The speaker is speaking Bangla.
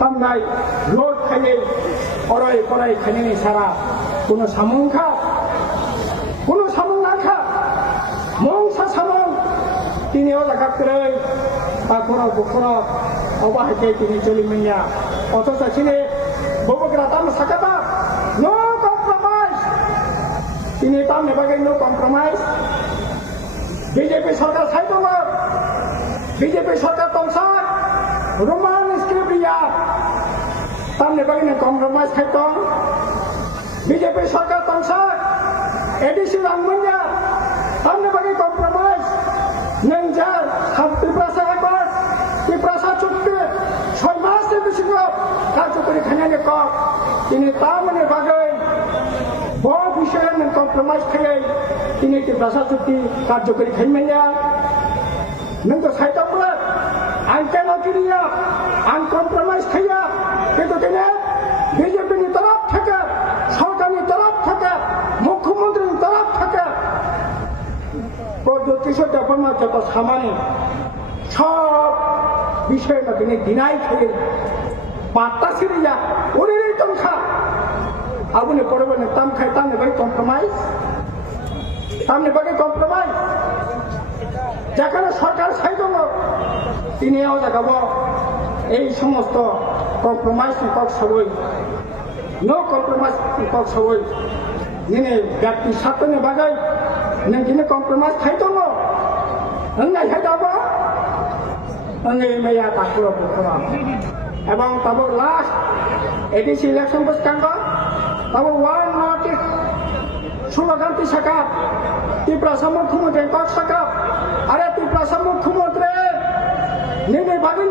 tamnai road khaye orai porai khani sara kono samung kha kono samung na kha mong sa samung tini ola kakrai ta kono kono oba hake tini choli menya oto sa chine bobogra tam sakata no compromise tini tam ne bagai no compromise BJP সরকার সাইডো BJP সরকার তংসা রোমান স্ক্রিপ্টিয়া তামনে বাগিনে কম্প্রোমাইজ খাইতং BJP সরকার তংসা এডিসি রামমন্যা তামনে বাগি কম্প্রোমাইজ নংজার হামতি প্রাসা একবার কি প্রাসা চুক্তি 6 মাসের বেশি কার্যকরী খানানে ক তিনি তামনে বাগই বহু বিষয়ে কম্প্রোমাইজ খাই তিনি কি প্রাসা চুক্তি কার্যকরী খাইমাইয়া नंगो साइटों आंकेलो किरिया आन कॉम्प्रोमाइज किया किंतु तिने बीजेपी नि तरफ থেকে সরকারি तरफ থেকে মুখ্যমন্ত্রী तरफ থেকে প্রযুক্তিগত ডেভেলপমেন্ট যত সামান্য সব বিষয়টা তিনি ডিনাই করে পাত্তা সিরিয়া ওরেই তংখা আগুনে পরবনে তাম খাই তামনে বাই কম্প্রোমাইজ তামনে বাই কম্প্রোমাইজ যেখানে সরকার সাইডম তিনিও দেখাব এই সমস্ত কম্প্রোমাইজ নিকক সবই নো কম্প্রোমাইজ নিকক সবই নিনে ব্যক্তি স্বার্থনে বাগাই নদিনে কম্প্রোমাইজ খাইদম নঙ্গাই খাইদাব নঙ্গাই মেয়া তাকুলো বুকুরা এবং তাবো লাস্ট এডিসি ইলেকশন বসকাঙ্গ তাবো ওয়ান নটিস সুলগান্তি শাখা ত্রিপুরা মুখ্যমন্ত্রী কক শাখা আরে ত্রিপুরা মুখ্যমন্ত্রী নিনে বাগিন